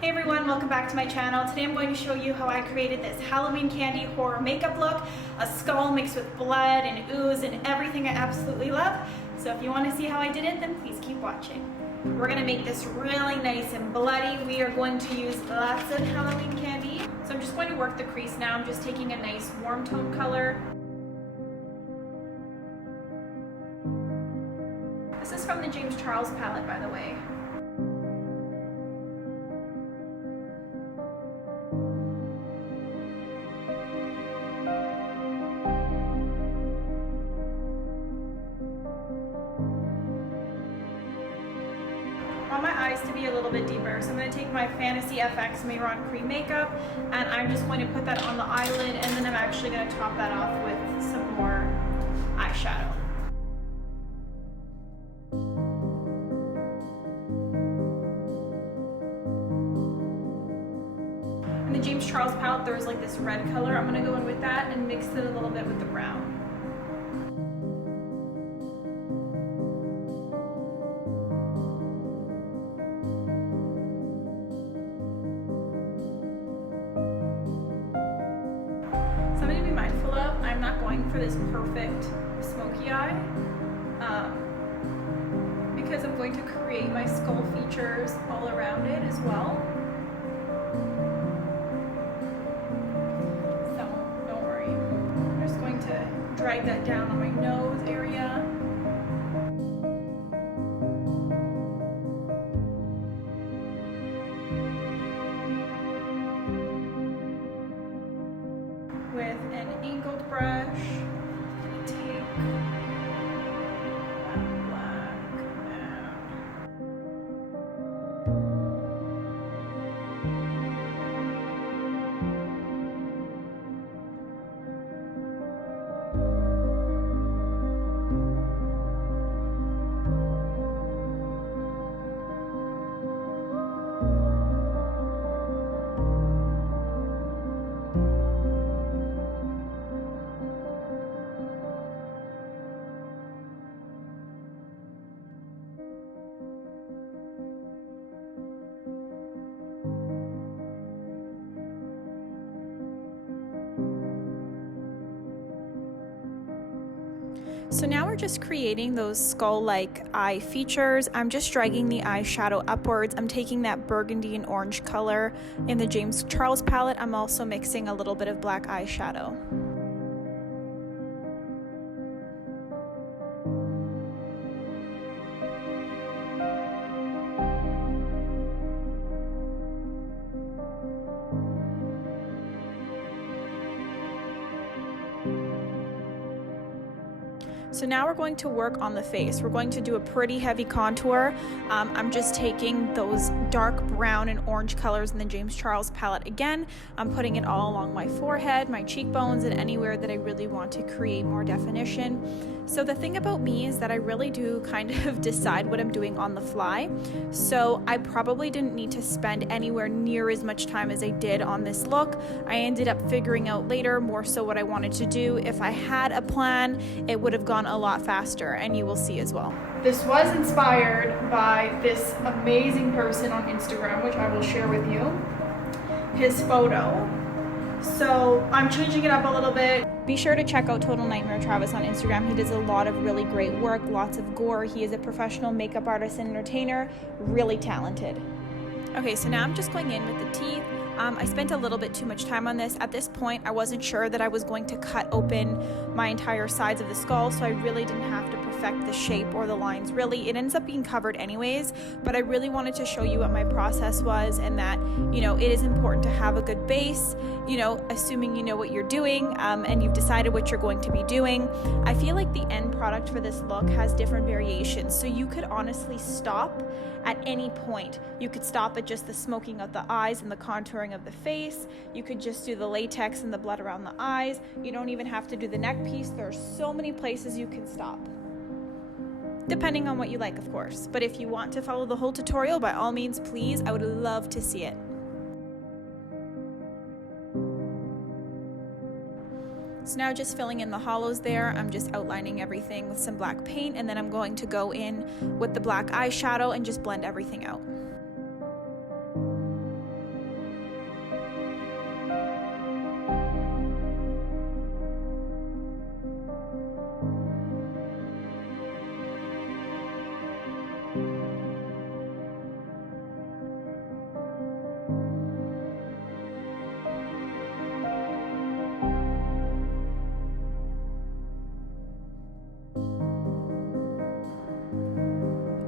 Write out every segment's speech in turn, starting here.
Hey everyone, welcome back to my channel. Today I'm going to show you how I created this Halloween candy horror makeup look, a skull mixed with blood and ooze and everything I absolutely love. So if you want to see how I did it, then please keep watching. We're going to make this really nice and bloody. We are going to use lots of Halloween candy. So I'm just going to work the crease now. I'm just taking a nice warm tone color. This is from the James Charles palette, by the way. I want my eyes to be a little bit deeper, so I'm going to take my Fantasy FX Mehron cream makeup and I'm just going to put that on the eyelid, and then I'm actually going to top that off with some more eyeshadow. In the James Charles palette, there's like this red color. I'm going to go in with that and mix it a little bit with the brown. Something to be mindful of, I'm not going for this perfect smoky eye because I'm going to create my skull features all around it as well. So don't worry. I'm just going to drag that down on my nose area. With an angled brush, take that black down. So now we're just creating those skull-like eye features. I'm just dragging the eyeshadow upwards. I'm taking that burgundy and orange color in the James Charles palette. I'm also mixing a little bit of black eyeshadow. So now we're going to work on the face. We're going to do a pretty heavy contour. I'm just taking those dark brown and orange colors in the James Charles palette again. I'm putting it all along my forehead, my cheekbones, and anywhere that I really want to create more definition. So the thing about me is that I really do kind of decide what I'm doing on the fly. So I probably didn't need to spend anywhere near as much time as I did on this look. I ended up figuring out later more so what I wanted to do. If I had a plan, it would have gone a lot faster, and you will see as well. This was inspired by this amazing person on Instagram, which I will share with you, his photo. So I'm changing it up a little bit. Be sure to check out Total Nightmare Travis on Instagram. He does a lot of really great work, lots of gore. He is a professional makeup artist and entertainer, really talented. Okay, so now I'm just going in with the teeth. I spent a little bit too much time on this. At this point, I wasn't sure that I was going to cut open my entire sides of the skull, so I really didn't have to perfect the shape or the lines. Really, it ends up being covered anyways, but I really wanted to show you what my process was, and that, you know, it is important to have a good base, you know, assuming you know what you're doing and you've decided what you're going to be doing. I feel like the end product for this look has different variations, so you could honestly stop at any point. You could stop at just the smoking of the eyes and the contouring of the face. You could just do the latex and the blood around the eyes. You don't even have to do the neck piece. There are so many places you can stop, depending on what you like, of course. But if you want to follow the whole tutorial, by all means, please, I would love to see it. So now just filling in the hollows there, I'm just outlining everything with some black paint, and then I'm going to go in with the black eyeshadow and just blend everything out.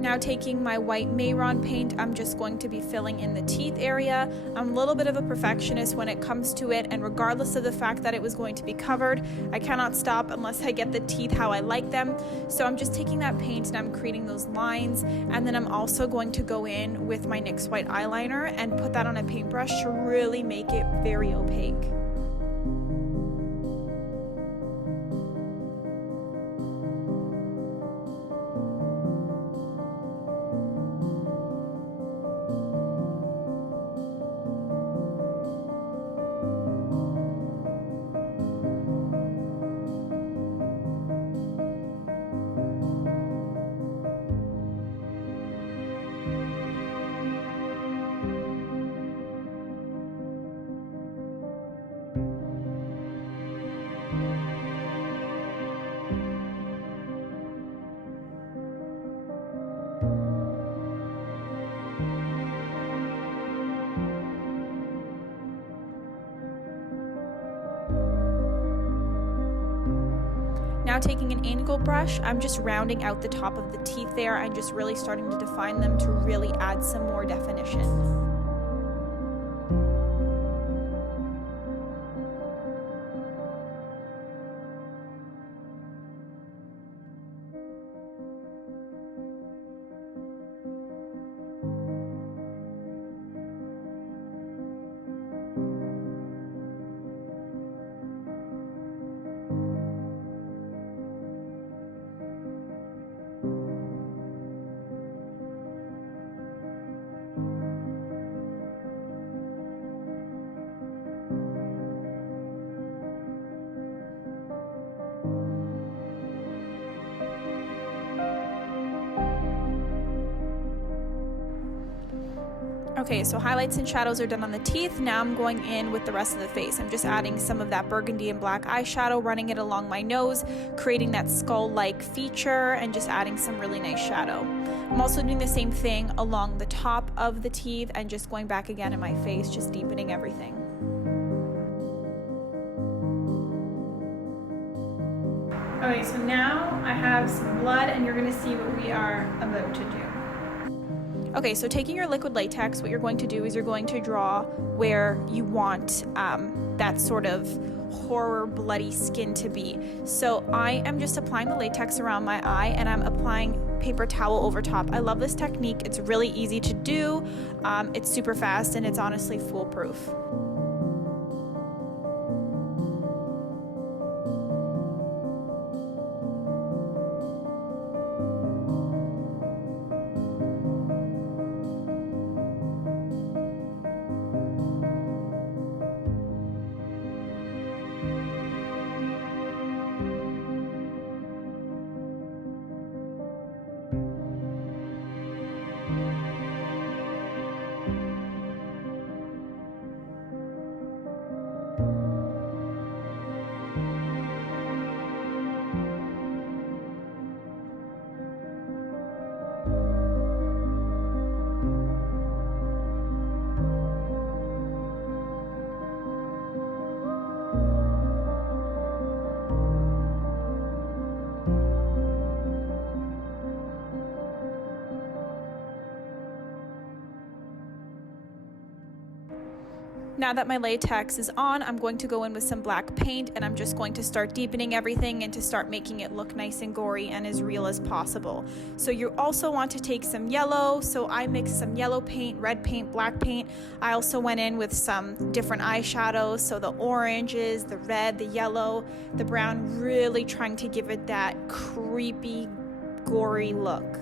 Now taking my white Mehron paint, I'm just going to be filling in the teeth area. I'm a little bit of a perfectionist when it comes to it, and regardless of the fact that it was going to be covered, I cannot stop unless I get the teeth how I like them. So I'm just taking that paint and I'm creating those lines, and then I'm also going to go in with my NYX white eyeliner and put that on a paintbrush to really make it very opaque. Now taking an angle brush, I'm just rounding out the top of the teeth there and just really starting to define them to really add some more definition. Okay, so highlights and shadows are done on the teeth. Now I'm going in with the rest of the face. I'm just adding some of that burgundy and black eyeshadow, running it along my nose, creating that skull-like feature, and just adding some really nice shadow. I'm also doing the same thing along the top of the teeth and just going back again in my face, just deepening everything. Okay, so now I have some blood and you're gonna see what we are about to do. Okay, so taking your liquid latex, what you're going to do is you're going to draw where you want that sort of horror bloody skin to be. So I am just applying the latex around my eye and I'm applying paper towel over top. I love this technique. It's really easy to do. It's super fast and it's honestly foolproof. Now that my latex is on, I'm going to go in with some black paint and I'm just going to start deepening everything and to start making it look nice and gory and as real as possible. So you also want to take some yellow. So I mixed some yellow paint, red paint, black paint. I also went in with some different eyeshadows. So the oranges, the red, the yellow, the brown, really trying to give it that creepy, gory look.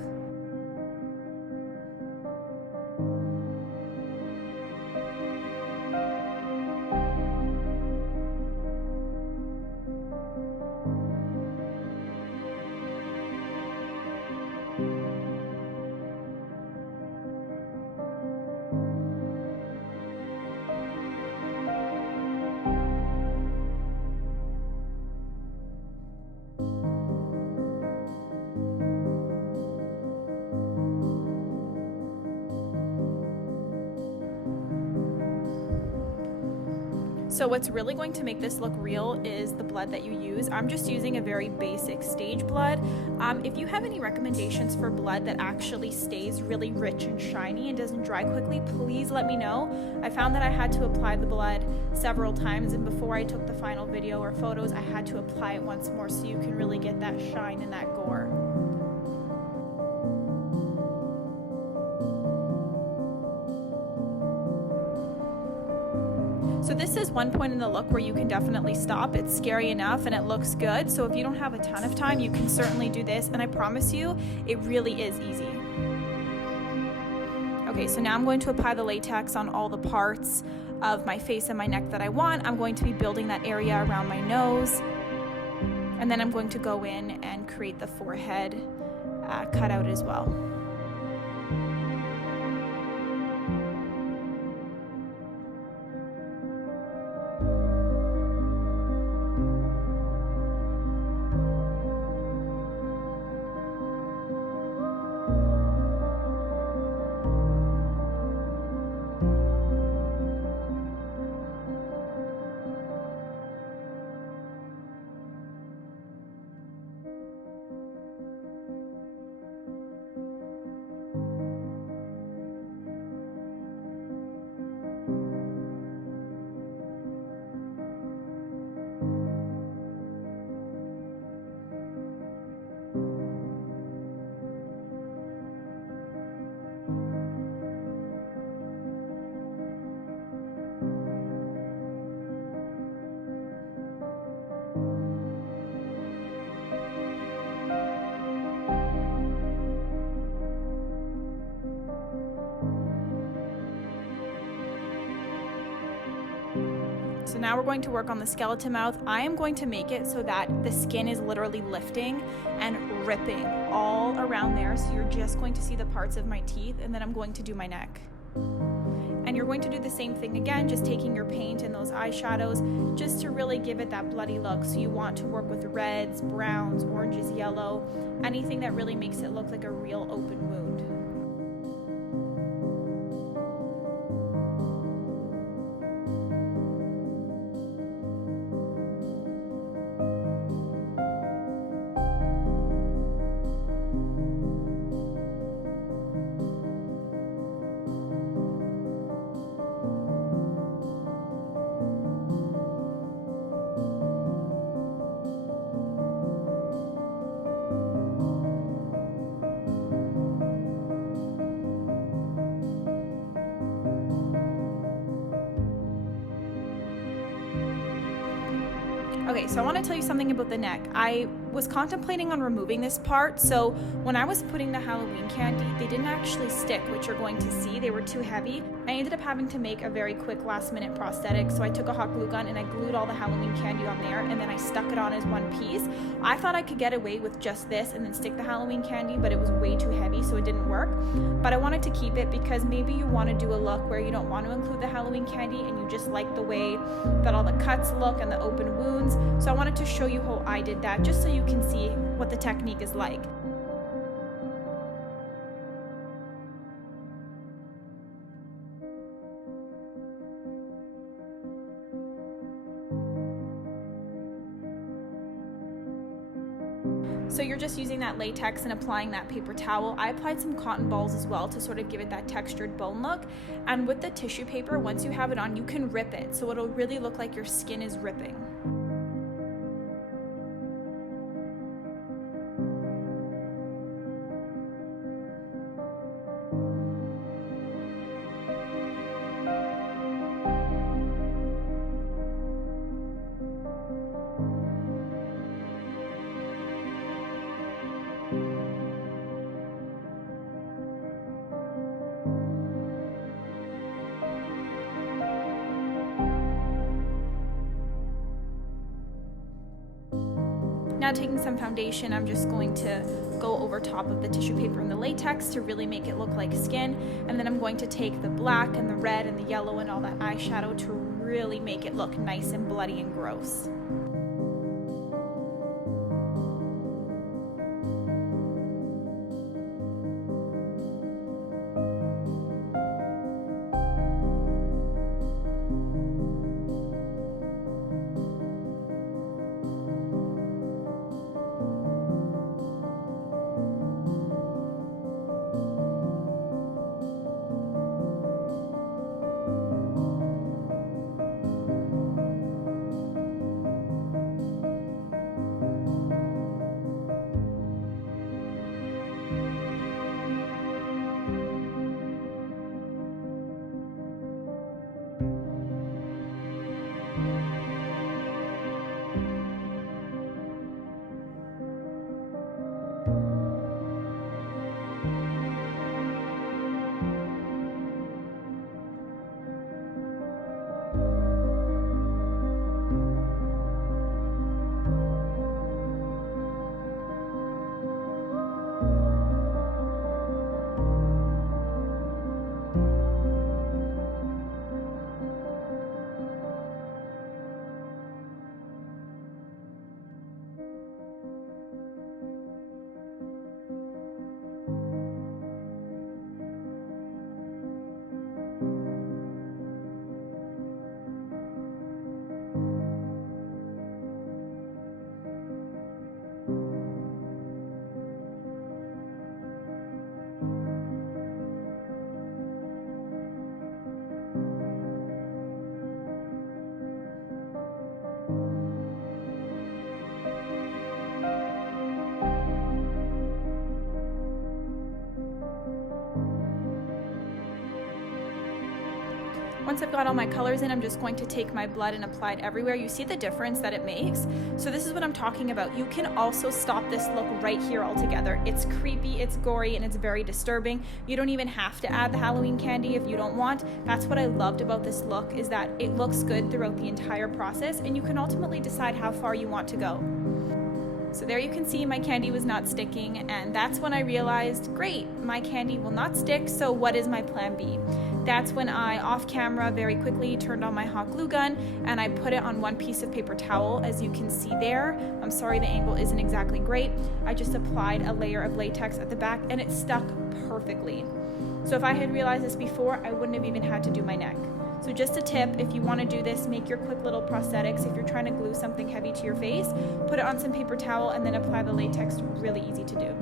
So what's really going to make this look real is the blood that you use. I'm just using a very basic stage blood. If you have any recommendations for blood that actually stays really rich and shiny and doesn't dry quickly, please let me know. I found that I had to apply the blood several times, and before I took the final video or photos, I had to apply it once more so you can really get that shine and that gore. So this is one point in the look where you can definitely stop. It's scary enough and it looks good. So if you don't have a ton of time, you can certainly do this. And I promise you, it really is easy. Okay, so now I'm going to apply the latex on all the parts of my face and my neck that I want. I'm going to be building that area around my nose. And then I'm going to go in and create the forehead cutout as well. So now we're going to work on the skeleton mouth. I am going to make it so that the skin is literally lifting and ripping all around there. So you're just going to see the parts of my teeth, and then I'm going to do my neck. And you're going to do the same thing again, just taking your paint and those eyeshadows just to really give it that bloody look. So you want to work with reds, browns, oranges, yellow, anything that really makes it look like a real open wound. Okay, so I want to tell you something about the neck. I was contemplating on removing this part, so when I was putting the Halloween candy, they didn't actually stick, which you're going to see. They were too heavy. I ended up having to make a very quick last-minute prosthetic, so I took a hot glue gun and I glued all the Halloween candy on there, and then I stuck it on as one piece. I thought I could get away with just this and then stick the Halloween candy, but it was way too heavy, so it didn't work. But I wanted to keep it because maybe you want to do a look where you don't want to include the Halloween candy and you just like the way that all the cuts look and the open wounds. So I wanted to show you how I did that, just so you can see what the technique is like. So you're just using that latex and applying that paper towel. I applied some cotton balls as well to sort of give it that textured bone look. And with the tissue paper, once you have it on, you can rip it. So it'll really look like your skin is ripping. Now taking some foundation, I'm just going to go over top of the tissue paper and the latex to really make it look like skin. And then I'm going to take the black and the red and the yellow and all that eyeshadow to really make it look nice and bloody and gross. Once I've got all my colors in, I'm just going to take my blood and apply it everywhere. You see the difference that it makes? So this is what I'm talking about. You can also stop this look right here altogether. It's creepy, it's gory, and it's very disturbing. You don't even have to add the Halloween candy if you don't want. That's what I loved about this look, is that it looks good throughout the entire process, and you can ultimately decide how far you want to go. So there you can see my candy was not sticking, and that's when I realized, great, my candy will not stick, so what is my plan B? That's when I, off camera, very quickly turned on my hot glue gun and I put it on one piece of paper towel, as you can see there. I'm sorry the angle isn't exactly great. I just applied a layer of latex at the back and it stuck perfectly. So if I had realized this before, I wouldn't have even had to do my neck. So just a tip, if you want to do this, make your quick little prosthetics. If you're trying to glue something heavy to your face, put it on some paper towel and then apply the latex. Really easy to do.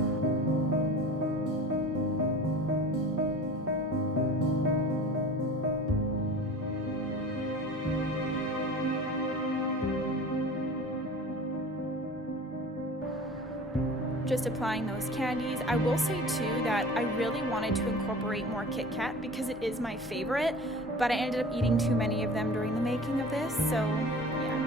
Just applying those candies. I will say too that I really wanted to incorporate more Kit Kat because it is my favorite, but I ended up eating too many of them during the making of this, so yeah.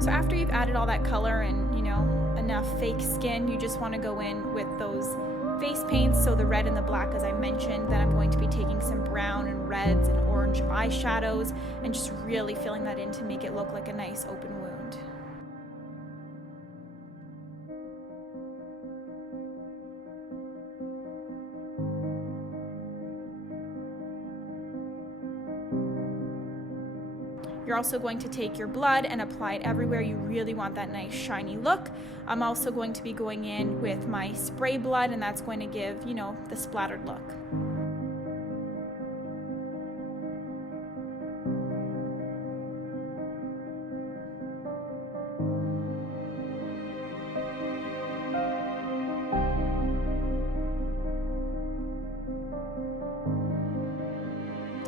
So after you've added all that color and, you know, enough fake skin, you just want to go in with those face paints, so the red and the black, as I mentioned. Then I'm going to be taking some brown and reds and orange eyeshadows and just really filling that in to make it look like a nice open wound. You're also going to take your blood and apply it everywhere. You really want that nice shiny look. I'm also going to be going in with my spray blood, and that's going to give, you know, the splattered look.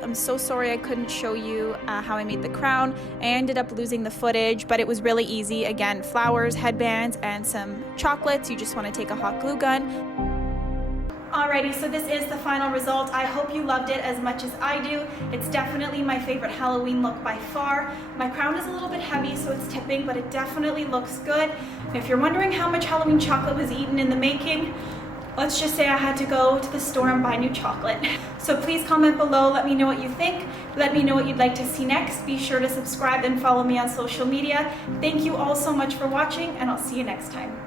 I'm so sorry I couldn't show you how I made the crown. I ended up losing the footage, but it was really easy. Again, flowers, headbands, and some chocolates. You just want to take a hot glue gun. Alrighty, so this is the final result. I hope you loved it as much as I do. It's definitely my favorite Halloween look by far. My crown is a little bit heavy, so it's tipping, but it definitely looks good. And if you're wondering how much Halloween chocolate was eaten in the making, let's just say I had to go to the store and buy new chocolate. So please comment below, let me know what you think. Let me know what you'd like to see next. Be sure to subscribe and follow me on social media. Thank you all so much for watching, and I'll see you next time.